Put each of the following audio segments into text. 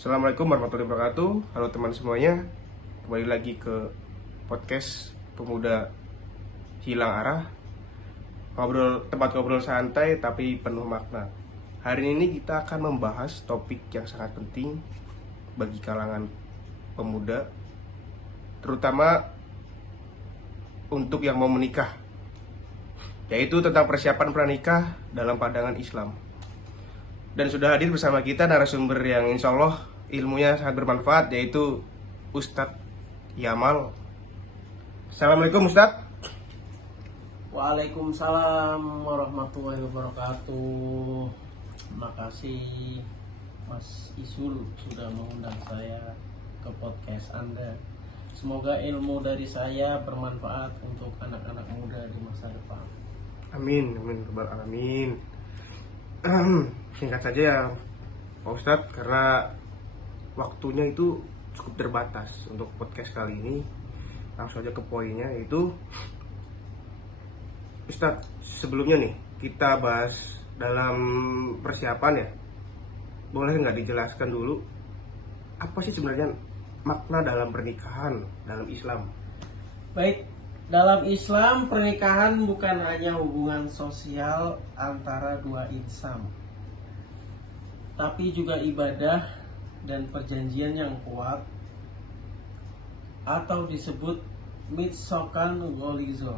Assalamualaikum warahmatullahi wabarakatuh. Halo teman semuanya. Kembali lagi ke podcast Pemuda Hilang Arah. Tempat ngobrol santai tapi penuh makna. Hari ini kita akan membahas topik yang sangat penting bagi kalangan pemuda, terutama untuk yang mau menikah, yaitu tentang persiapan pranikah dalam pandangan Islam. Dan sudah hadir bersama kita narasumber yang insya Allah ilmunya sangat bermanfaat, yaitu Ustadz Yamal. Assalamualaikum Ustadz. Waalaikumsalam warahmatullahi wabarakatuh. Terima kasih Mas Isul sudah mengundang saya ke podcast Anda. Semoga ilmu dari saya bermanfaat untuk anak-anak muda di masa depan. Amin, amin, rabbal alamin. Singkat saja ya Pak Ustadz, karena waktunya itu cukup terbatas untuk podcast kali ini. Langsung aja ke poinnya, yaitu Ustadz, sebelumnya nih kita bahas dalam persiapan ya. Boleh nggak dijelaskan dulu apa sih sebenarnya makna dalam pernikahan dalam Islam? Baik, dalam Islam pernikahan bukan hanya hubungan sosial antara dua insan, tapi juga ibadah dan perjanjian yang kuat atau disebut mitsokan golizo.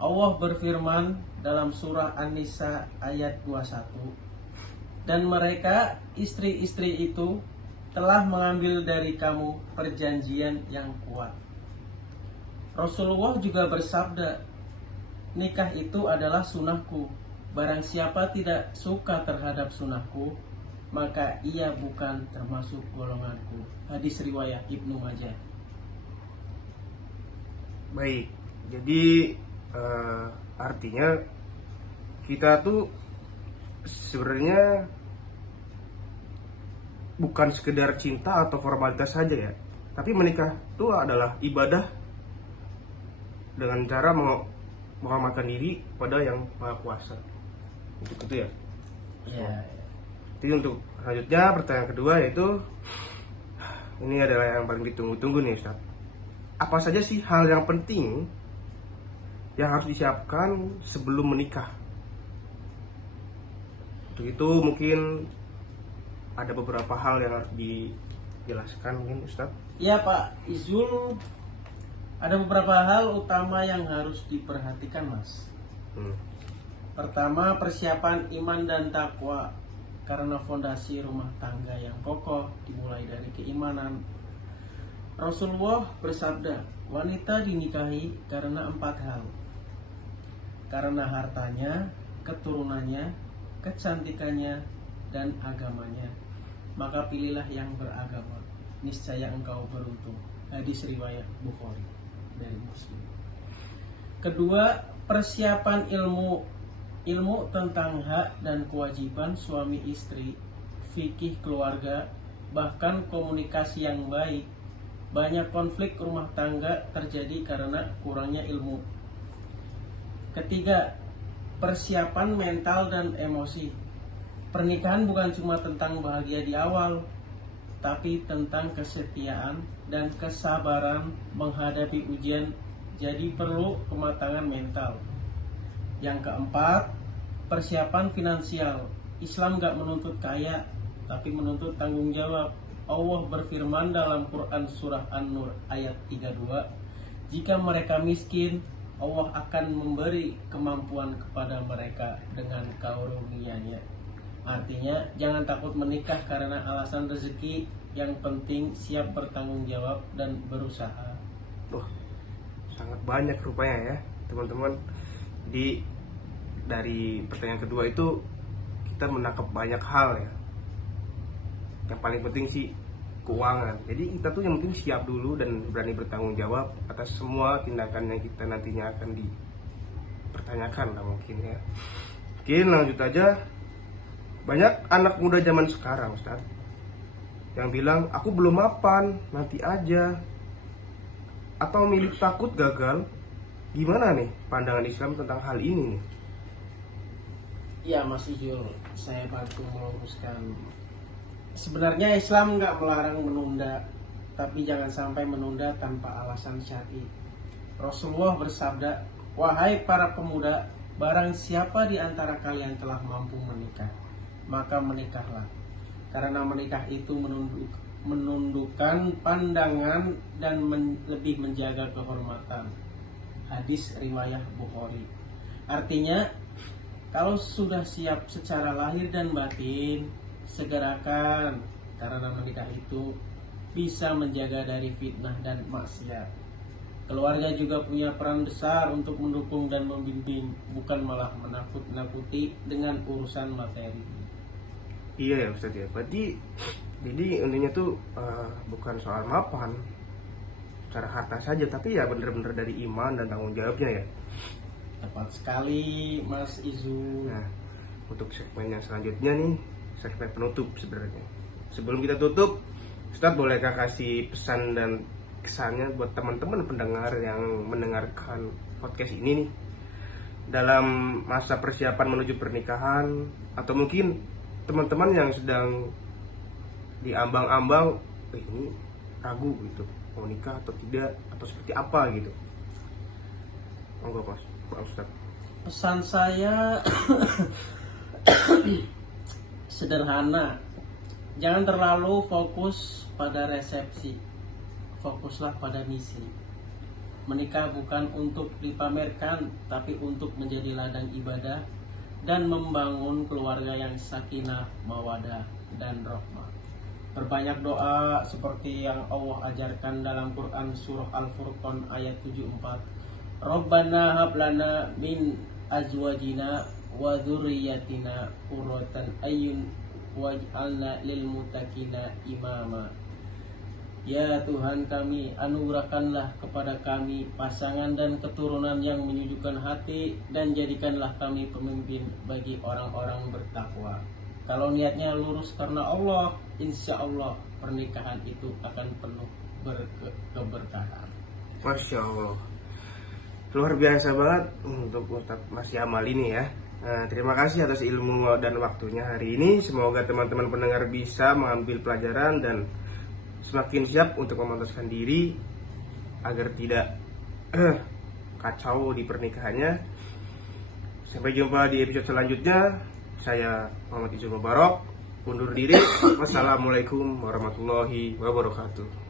Allah berfirman dalam surah An-Nisa ayat 21, dan mereka istri-istri itu telah mengambil dari kamu perjanjian yang kuat. Rasulullah juga bersabda, nikah itu adalah sunnahku. Barang siapa tidak suka terhadap sunnahku, maka ia bukan termasuk golonganku. Hadis riwayat Ibnu Majah. Baik, jadi artinya kita tuh sebenarnya bukan sekedar cinta atau formalitas saja ya, tapi menikah itu adalah ibadah dengan cara mengamalkan diri pada yang maha kuasa. Untuk itu ya. Ya. Jadi untuk selanjutnya pertanyaan kedua, yaitu ini adalah yang paling ditunggu-tunggu nih Ustaz. Apa saja sih hal yang penting yang harus disiapkan sebelum menikah? Untuk itu mungkin ada beberapa hal yang harus dijelaskan mungkin Ustaz. Ya Pak Izul, ada beberapa hal utama yang harus diperhatikan Mas. Pertama, persiapan iman dan takwa, karena fondasi rumah tangga yang kokoh dimulai dari keimanan. Rasulullah bersabda, wanita dinikahi karena 4 hal. Karena hartanya, keturunannya, kecantikannya, dan agamanya. Maka pilihlah yang beragama, niscaya engkau beruntung. Hadis riwayat Bukhari dari Muslim. Kedua, persiapan ilmu tentang hak dan kewajiban suami istri, fikih keluarga, bahkan komunikasi yang baik. Banyak konflik rumah tangga terjadi karena kurangnya ilmu. Ketiga, persiapan mental dan emosi. Pernikahan bukan cuma tentang bahagia di awal, tapi tentang kesetiaan dan kesabaran menghadapi ujian. Jadi perlu kematangan mental. Yang keempat, persiapan finansial. Islam gak menuntut kaya, tapi menuntut tanggung jawab. Allah berfirman dalam Quran surah An-Nur ayat 32, jika mereka miskin, Allah akan memberi kemampuan kepada mereka dengan karunia-Nya. Artinya, jangan takut menikah karena alasan rezeki. Yang penting siap bertanggung jawab dan berusaha. Sangat banyak rupanya ya teman-teman. Jadi dari pertanyaan kedua itu kita menangkap banyak hal ya. Yang paling penting sih keuangan. Jadi kita tuh yang penting siap dulu dan berani bertanggung jawab atas semua tindakan yang kita nantinya akan dipertanyakan lah mungkin ya. Mungkin lanjut aja. Banyak anak muda zaman sekarang Ustaz yang bilang aku belum mapan, nanti aja, atau milik takut gagal. Gimana nih pandangan Islam tentang hal ini nih? Ya Mas Ijul, saya bantu meluruskan Sebenarnya Islam nggak melarang menunda, tapi jangan sampai menunda tanpa alasan syar'i. Rasulullah bersabda, "Wahai para pemuda, barang siapa di antara kalian telah mampu menikah, maka menikahlah. Karena menikah itu menundukkan pandangan dan lebih menjaga kehormatan." Hadis riwayah Bukhari. Artinya, kalau sudah siap secara lahir dan batin, segerakan, karena menikah itu bisa menjaga dari fitnah dan maksiat. Keluarga juga punya peran besar untuk mendukung dan membimbing, bukan malah menakut-nakuti dengan urusan materi. Iya ya Ustadz ya. Berarti jadi intinya tuh bukan soal mapan secara harta saja, tapi ya bener-bener dari iman dan tanggung jawabnya ya. Tepat sekali Mas Izu. Nah, untuk segmen yang selanjutnya nih, segmen penutup sebenarnya. Sebelum kita tutup, Ustadz bolehkah kasih pesan dan kesannya buat teman-teman pendengar yang mendengarkan podcast ini nih, dalam masa persiapan menuju pernikahan, atau mungkin teman-teman yang sedang diambang-ambang, ini ragu gitu, mau nikah atau tidak, atau seperti apa gitu. Monggo Mas Ustadz. Pesan saya sederhana. Jangan terlalu fokus pada resepsi. Fokuslah pada misi. Menikah bukan untuk dipamerkan, tapi untuk menjadi ladang ibadah dan membangun keluarga yang sakinah, mawadah, dan rahmah. Perbanyak doa seperti yang Allah ajarkan dalam Quran surah Al-Furqan ayat 74. Rabbana hab lana min azwajina wa dzurriyyatina qurratan ayyun waj'alna lil muttaqina imama. Ya Tuhan kami, anugerahkanlah kepada kami pasangan dan keturunan yang menyejukkan hati, dan jadikanlah kami pemimpin bagi orang-orang bertakwa. Kalau niatnya lurus karena Allah, insya Allah pernikahan itu akan penuh keberkahan. Masya Allah, luar biasa banget untuk Ustadz Mas Yamal ini ya. Nah, terima kasih atas ilmu dan waktunya hari ini. Semoga teman-teman pendengar bisa mengambil pelajaran dan semakin siap untuk memantaskan diri agar tidak kacau di pernikahannya. Sampai jumpa di episode selanjutnya. Saya Muhammad Izul Mubarak undur diri. Wassalamualaikum warahmatullahi wabarakatuh.